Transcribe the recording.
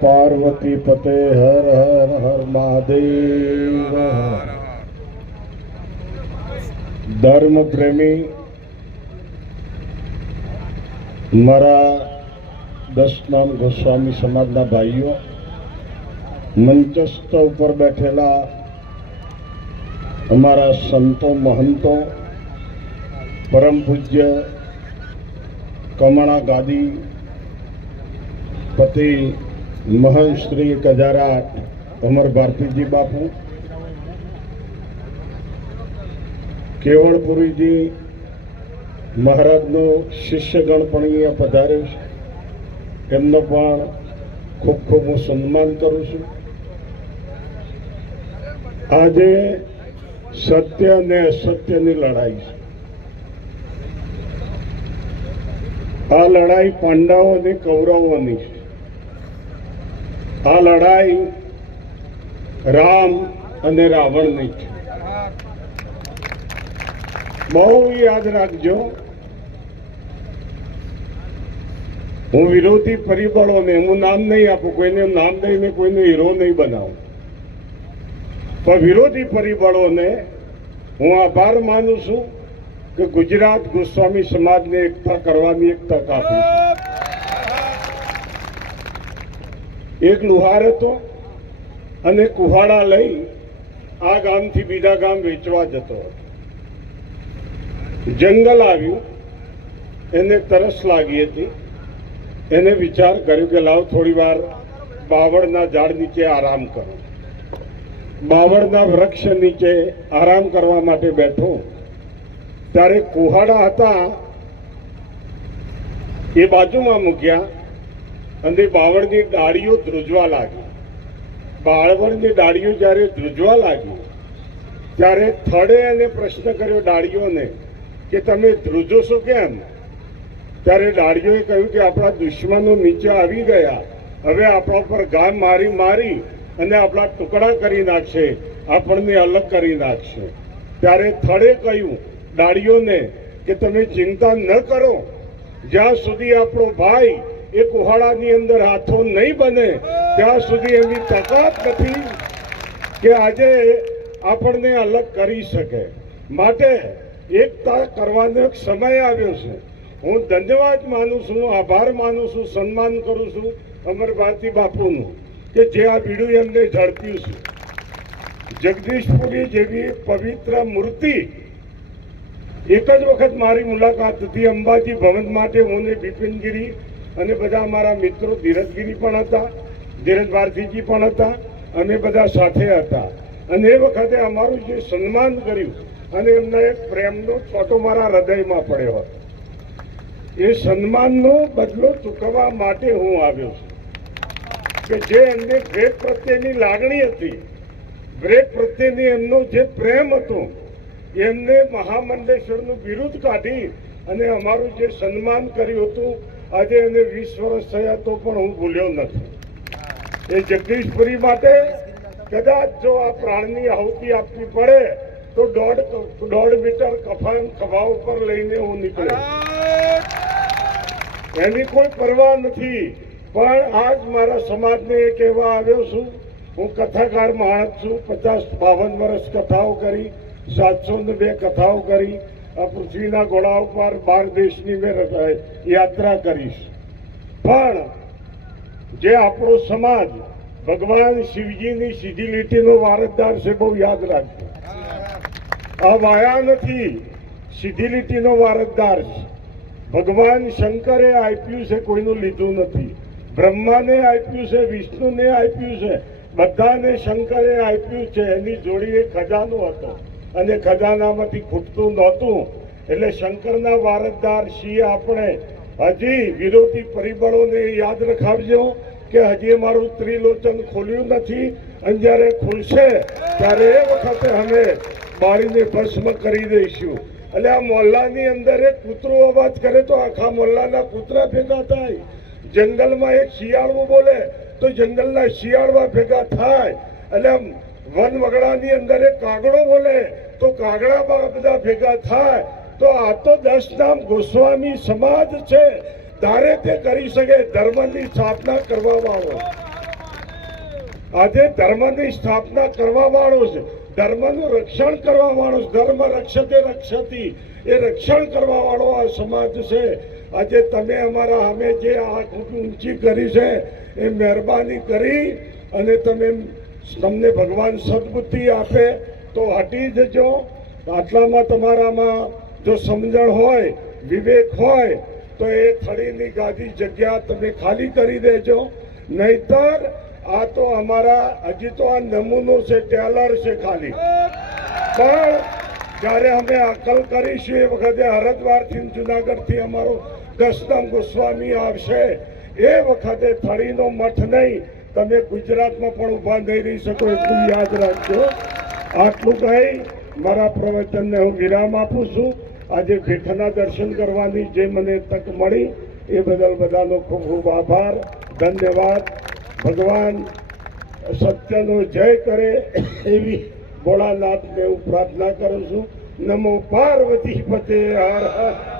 પાર્વતી પતે હર હર હર મહાદેવ. ધર્મ પ્રેમી મારા દસનામ ગોસ્વામી સમાજના ભાઈઓ, મંચસ્થ ઉપર બેઠેલા અમારા સંતો, મહંતો, પરમ પૂજ્ય કમણા ગાદી પતિ મહંત શ્રી કજારા, અમર ભારતીજી બાપુ, કેવળપુરીજી મહારાજનો શિષ્યગણ પણ અહીંયા પધાર્યો છે. એમનો પણ ખૂબ ખૂબ હું સન્માન કરું છું. આજે સત્ય અને અસત્યની લડાઈ છે. આ લડાઈ પાંડવો અને કૌરવોની છે. આ લડાઈ રામ અને રાવણની છે. બહુ યાદ રાખજો, હું વિરોધી પરિબળોને હું નામ નહીં આપું, કોઈને નામ દઈને કોઈને હીરો નહીં બનાવું. પણ વિરોધી પરિબળોને હું આભાર માનું છું કે ગુજરાત ગોસ્વામી સમાજને એકતા કરવાની એક તક આપી છે. એક લુહાર હતો અને કુહાડા લઈ આ ગામથી બીજા ગામ વેચવા જતો હતો. જંગલ આવ્યું, એને તરસ લાગી હતી. એને વિચાર કર્યો કે લાવ થોડી વાર બાવળના ઝાડ નીચે આરામ કરો. બાવળના વૃક્ષ નીચે આરામ કરવા માટે બેઠો. ત્યારે કુહાડા હતા. એ બાજુમાં મૂક્યા. અને બાવળની ડાળીઓ ધ્રુજવા લાગી. બાળવણની ડાળીઓ જ્યારે ધ્રુજવા લાગી, ત્યારે થડે એને પ્રશ્ન કર્યો ડાળીઓને કે તમે ધ્રુજો છો કેમ? ત્યારે ડાળીઓએ કહ્યું કે આપણા દુશ્મનો નીચે આવી ગયા. હવે આપણા પર ગામ મારી મારી અને આપણા ટુકડા કરી નાખશે, આપણને અલગ કરી નાખશે. ત્યારે થડે કહ્યું ડાળીઓને કે તમે ચિંતા ન કરો. જ્યાં સુધી આપણો ભાઈ એ કુહાડાની અંદર હાથો નહીં બને, ત્યાં સુધી એમની તાકાત નથી કે આજે આપણને અલગ કરી શકે. માટે એકતા કરવાનો એક સમય આવ્યો છે. હું ધન્યવાદ માનું છું, આભાર માનું છું, સન્માન કરું છું અમર ભારતી બાપુનું, કે જે આ બીડું એમને ઝડપ્યું છે. જગદીશપુરી જેવી પવિત્ર મૂર્તિ, એક જ વખત મારી મુલાકાત હતી અંબાજી ભવન માટે, હું ને બિપિનગીરી અને બધા અમારા મિત્રો ધીરજગીરી પણ હતા, ધીરજ ભારતીજી પણ હતા, અમે બધા સાથે હતા. અને એ વખતે અમારું જે સન્માન કર્યું અને એમના પ્રેમનો છોટો મારા હૃદયમાં પડ્યો હતો. એ સન્માનનો બદલો ચૂકવવા માટે હું આવ્યો છું. કે જે એમને ગ્રેટ પ્રત્યેની લાગણી હતી, ગ્રેટ પ્રત્યેની એમનો જે પ્રેમ હતો, એમને મહામંડેશ્વરનું બિરુદ કાઢી અને અમારું જે સન્માન કર્યું હતું આજે એને વીસ વર્ષ થયા તો પણ હું ભૂલ્યો નથી. એ જગદીશપુરી માટે કદાચ જો આ પ્રાણની આહુતિ આપવી પડે, તો દોઢ દોઢ મીટર કફાન ખભા ઉપર લઈને હું નીકળ્યો. એની કોઈ પરવા નથી, પણ આજ મારા સમાજને એ કહેવા આવ્યો છું, હું કથાકાર માણસ છું, પચાસ બાવન વર્ષ કથાઓ કરી, સાતસો ને બે કથાઓ કરી પૃથ્વીના ઘોડા ઉપર બાર દેશની મેં યાત્રા કરીશ. પણ જે આપણો સમાજ ભગવાન શિવજીની સીધી લીટીનો વારસદાર છે, બહુ યાદ રાખજો. આ વાયા નથી, સીધી લીટીનો વારસદાર છે. ભગવાન શંકરે આપ્યું છે, કોઈનું લીધું નથી. બ્રહ્માને આપ્યું છે, વિષ્ણુને આપ્યું છે, બધાને શંકરે આપ્યું છે, એની જોડી એક ખજાનો હતો. અને ખજાનામાંથી ખૂટતું નહોતું. એટલે શંકરના વારસદાર છીએ આપણે હજી વિરોધી પરિબળોને યાદ રખાવજો કે હજી અમારું ત્રિલોચન ખોલ્યું નથી. અને જ્યારે ખુલશે, ત્યારે એ વખતે અમે મારીને ભસ્મ કરી દઈશું. એટલે આ મોહલ્લાની અંદર એક કૂતરો અવાજ કરે તો આખા મોહલ્લાના કૂતરા ભેગા થાય. જંગલમાં એક શિયાળવું બોલે તો જંગલના શિયાળવા ભેગા થાય. એટલે વન વગડાની અંદર એક કાગડો બોલે, તો કાગડા બધા ભેગા થાય, તો આ તો દસ નામ ગોસ્વામી સમાજ છે. તારે તે કરી શકે, ધર્મની સ્થાપના કરવા વાળો આજે ધર્મની સ્થાપના કરવા વાળો છે. ધર્મનું રક્ષણ કરવા વાળો. ધર્મ રક્ષતે રક્ષતી. એ રક્ષણ કરવા વાળો આ સમાજ છે. આજે તમે અમારા સામે જે આંખ ઊંચી કરી છે, એ મહેરબાની કરી અને તમે તમને ભગવાન સદબુદ્ધિ આપે, તો હટી જજો. આટલામાં તમારામાં જો સમજણ હોય, વિવેક હોય, તો એ થળીની ગાદી જગ્યા તમે ખાલી કરી દેજો. નહીતર આ તો અમારા, હજી તો આ નમૂનો છે ટેલર છે ખાલી. પણ જ્યારે અમે અકલ કરીશું એ વખતે હરદ્વારથી જુનાગઢથી અમારો દસદમ ગોસ્વામી આવશે. એ વખતે થળીનો મઠ નહીં તમે ગુજરાતમાં પણ ઊભા થઈ રહી શકો એટલું યાદ રાખજો. આટલું કહી મારા પ્રવચનને હું વિરામ આપું છું. આજે ભીખના દર્શન કરવાની જે મને તક મળી, એ બદલ બધાનો ખૂબ ખૂબ આભાર. ધન્યવાદ. ભગવાન સત્યનો જય કરે એવી ભોળાનાથને હું પ્રાર્થના કરું છું. નમો પાર્વતી પતે હર હર.